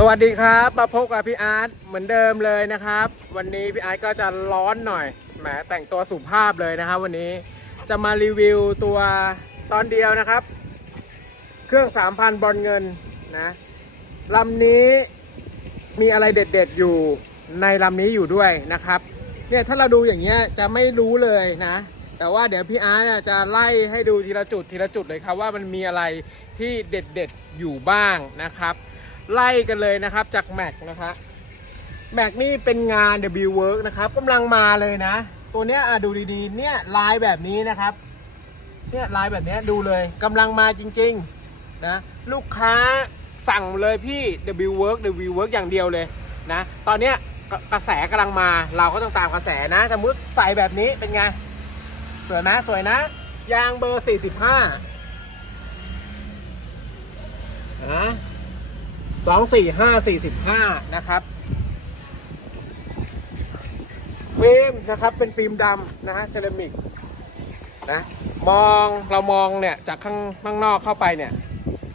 สวัสดีครับมาพบกับพี่อาร์ตเหมือนเดิมเลยนะครับ วันนี้พี่อาร์ตก็จะร้อนหน่อยแหมแต่งตัวสุภาพเลยนะครับ วันนี้จะมารีวิวตัวตอนเดียวนะครับ เครื่อง 3,000 บอลเงินนะลำนี้มีอะไรเด็ดๆอยู่ในลำนี้อยู่ด้วยนะครับเนี่ยถ้าเราดูอย่างเงี้ยจะไม่รู้เลยนะ แต่ว่าเดี๋ยวพี่อาร์ตจะไล่ให้ดูทีละจุดทีละจุดเลยครับว่ามันมีอะไรที่เด็ดๆอยู่บ้างนะครับ ไล่กันเลยนะครับจากแม็กนะครับแม็กนี่เป็นงาน W Work นะครับกำลังมาเลยนะ ตัวเนี้ยอะดูดีๆ เนี่ยลายแบบนี้นะครับ เนี่ยลายแบบเนี้ยดูเลยกำลังมาจริงๆนะลูกค้าสั่งเลยพี่ W Work W Work อย่างเดียวเลยนะ ตอนเนี้ยกกระแสกำลังมาเราก็ต้องตามกระแสนะ สมมติใส่แบบนี้เป็นไง สวยไหมสวยนะ ยางเบอร์ 45นะ สองสี่ห้าสี่สิบห้านะครับฟิล์มนะครับเป็นฟิล์มดำนะฮะเซรามิกนะมองเรามองเนี่ยจากข้างข้างนอกเข้าไปเนี่ย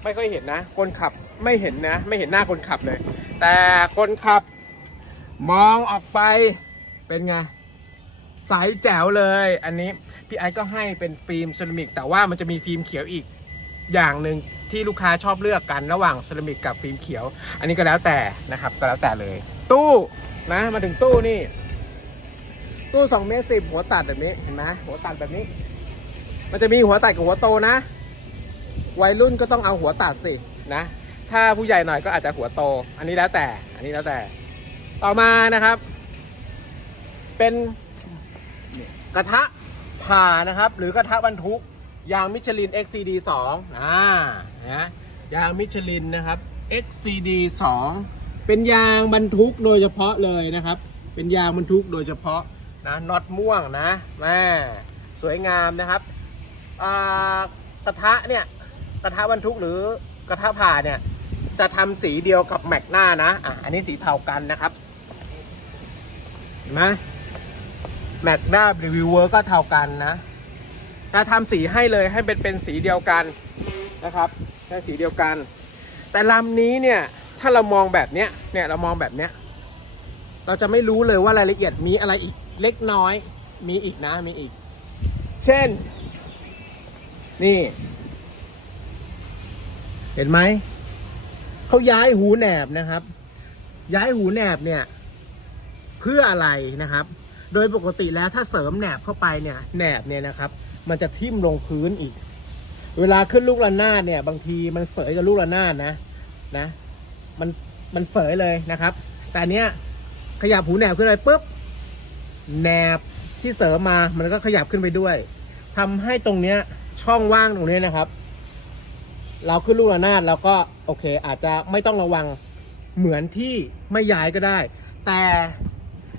ไม่ค่อยเห็นนะ คนขับไม่เห็นนะ ไม่เห็นหน้าคนขับเลย แต่คนขับมองออกไปเป็นไงใสแจ๋วเลย อันนี้พี่ไอซ์ก็ให้เป็นฟิล์มเซรามิก แต่ว่ามันจะมีฟิล์มเขียวอีกอย่างหนึ่ง ที่ลูกค้าชอบเลือกกันระหว่างเซรามิกกับฟิล์มเขียว อันนี้ก็แล้วแต่นะครับก็แล้วแต่เลย ตู้นะมาถึงตู้นี่ ตู้2เมตรสิบหัวตัดแบบนี้เห็นไหมหัวตัดแบบนี้ มันจะมีหัวตัดกับหัวโตนะ วัยรุ่นก็ต้องเอาหัวตัดสินะ ถ้าผู้ใหญ่หน่อยก็อาจจะหัวโต อันนี้แล้วแต่ อันนี้แล้วแต่ ต่อมานะครับ เป็นกระทะผ่านะครับ หรือกระทะบรรทุก ยางมิชลิน XCD 2อ่านะยางมิชลินนะครับ XCD 2 เป็นยางบรรทุกโดยเฉพาะเลยนะครับ เป็นยางบรรทุกโดยเฉพาะนะน็อตม่วงนะแม่สวยงามนะครับกระทะเนี่ยกระทะบรรทุกหรือกระทะผ่าเนี่ยจะทำสีเดียวกับแม็กหน้านะอะอันนี้สีเทากันนะครับเห็นไหมแม็กหน้ารีวิวเวอร์ก็เท่ากันนะ ถ้าทำสีให้เลยให้เป็นเป็นสีเดียวกันนะครับใช้สีเดียวกัน แต่ลำนี้เนี่ยถ้าเรามองแบบเนี้ยเนี่ยเรามองแบบเนี้ยเราจะไม่รู้เลยว่ารายละเอียดมีอะไรอีกเล็กน้อยมีอีกนะมีอีก เช่น นี่ เห็นไหมเขาย้ายหูแหนบนะครับ ย้ายหูแหนบเนี่ย เพื่ออะไรนะครับ โดยปกติแล้วถ้าเสริมแหนบเข้าไปเนี่ยแหนบเนี่ยนะครับ มันจะทิ่มลงพื้นอีก เวลาขึ้นลูกระนาดเนี่ย บางทีมันเสยกับลูกระนาดนะนะ มันมันเสยเลยนะครับ แต่เนี้ยขยับหูแหนบขึ้นไปปุ๊บแหนบที่เสริมมามันก็ขยับขึ้นไปด้วยทำให้ตรงเนี้ยช่องว่างตรงเนี้ยนะครับ เราขึ้นลูกระนาดเราก็โอเค อาจจะไม่ต้องระวังเหมือนที่ไม่ย้ายก็ได้ แต่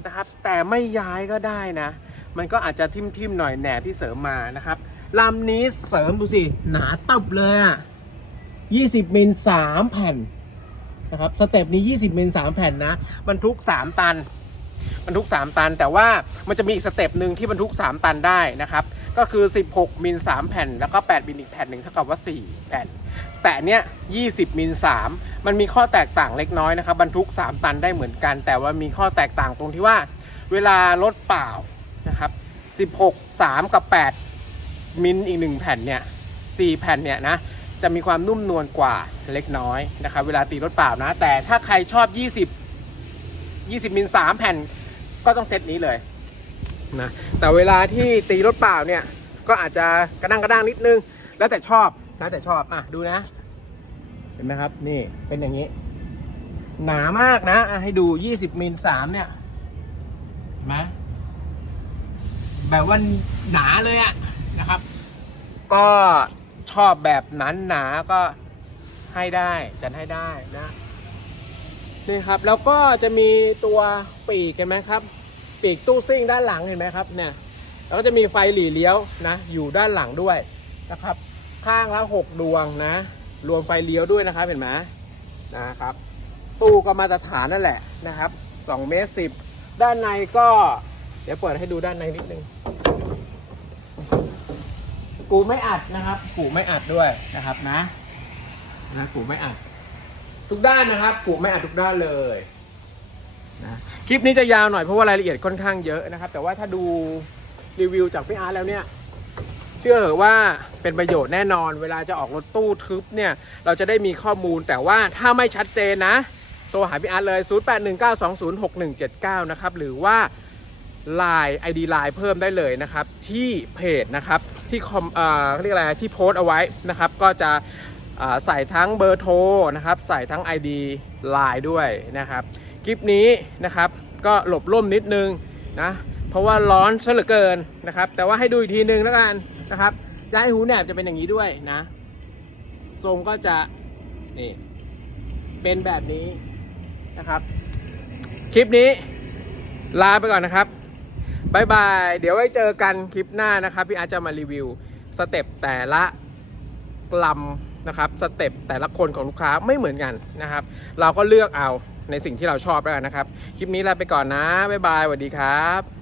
นะครับ แต่ไม่ย้ายก็ได้นะ มันก็อาจจะทิ่มทิมๆหน่อยแหนบที่เสริมมานะครับลำนี้เสริมดูสิ หนาตับเลยอะ20มิล3แผ่นนะครับสเต็ปนี้ 20มิล3แผ่นนะบรรทุก 3 ตันบรรทุก 3 ตัน แต่ว่ามันจะมีอีกสเต็ปหนึ่งที่บรรทุก 3 ตันได้นะครับ ก็คือ 16มิล3แผ่น แล้วก็ 8มิลอีกแผ่นหนึ่งเท่ากับว่า 4 แผ่น แต่เนี้ย20มิล3มันมีข้อแตกต่างเล็กน้อยนะครับบรรทุก 3 ตันได้เหมือนกัน แต่ว่ามีข้อแตกต่างตรงที่ว่า เวลารถเปล่า นะครับ 16 3 กับ 8 มิลอีก 1 แผ่นเนี่ย4แผ่นเนี่ยนะจะมีความนุ่มนวลกว่าเล็กน้อยนะครับ เวลาตีรถเปล่านะ แต่ถ้าใครชอบ 20 20มิล3แผ่นก็ต้องเซตนี้เลยนะแต่เวลาที่ตีรถเปล่าเนี่ยก็อาจจะกระด้างกระด้างนิดนึง แล้วแต่ชอบแล้วแต่ชอบอะดูนะ เห็นไหมครับนี่เป็นอย่างนี้ หนามากนะให้ดู 20มิล3เนี่ยเห็นไหม แบบว่าหนาเลยอะนะครับ ก็ชอบแบบหนาหนาก็ให้ได้จัดให้ได้นะนี่ครับแล้วก็จะมีตัวปีกเห็นไหมครับ ปีกตู้ซิ่งด้านหลังเห็นไหมครับเนี่ยแล้วก็จะมีไฟหลีเลี้ยวนะอยู่ด้านหลังด้วยนะครับ ข้างละหกดวงนะ รวมไฟเลี้ยวด้วยนะครับเห็นไหมนะครับตู้ก็มาตรฐานนั่นแหละนะครับ2เมตรสิบด้านในก็ เดี๋ยวเปิดให้ดูด้านในนิดนึง กูไม่อัดนะครับ กูไม่อัดด้วยนะครับนะ นะกูไม่อัด ทุกด้านนะครับผูไม่อัดทุกด้านเลยนะคลิปนี้จะยาวหน่อยเพราะว่ารายละเอียดค่อนข้างเยอะนะครับ แต่ว่าถ้าดูรีวิวจากพี่อาร์ตแล้วเนี่ย เชื่อเหอะว่าเป็นประโยชน์แน่นอน เวลาจะออกรถตู้ทึบเนี่ย เราจะได้มีข้อมูลแต่ว่าถ้าไม่ชัดเจนนะโทรหาพี่อาร์ตเลย 0819206179 นะครับ หรือว่า Line ID Line เพิ่มได้เลยนะครับ ที่เพจนะครับ ที่คอมเอ่อเขาเรียกอะไรที่โพสต์เอาไว้นะครับ ก็จะใส่ทั้งเบอร์โทรนะครับ ใส่ทั้ง ID Line ด้วยนะครับคลิปนี้นะครับ ก็หลบร่มนิดนึงนะเพราะว่าร้อนซะเหลือเกินนะครับ แต่ว่าให้ดูอีกทีนึงแล้วกันนะครับย้ายหูแหนบจะเป็นอย่างนี้ด้วยนะ ทรงก็จะนี่เป็นแบบนี้นะครับ คลิปนี้ลาไปก่อนนะครับ บายบาย เดี๋ยวไว้เจอกันคลิปหน้านะครับ พี่อาร์จะมารีวิวสเต็ปแต่ละลำนะครับ สเต็ปแต่ละคนของลูกค้าไม่เหมือนกันนะครับ เราก็เลือกเอาในสิ่งที่เราชอบแล้วกันนะครับ คลิปนี้ลาไปก่อนนะ บ๊ายบายสวัสดีครับ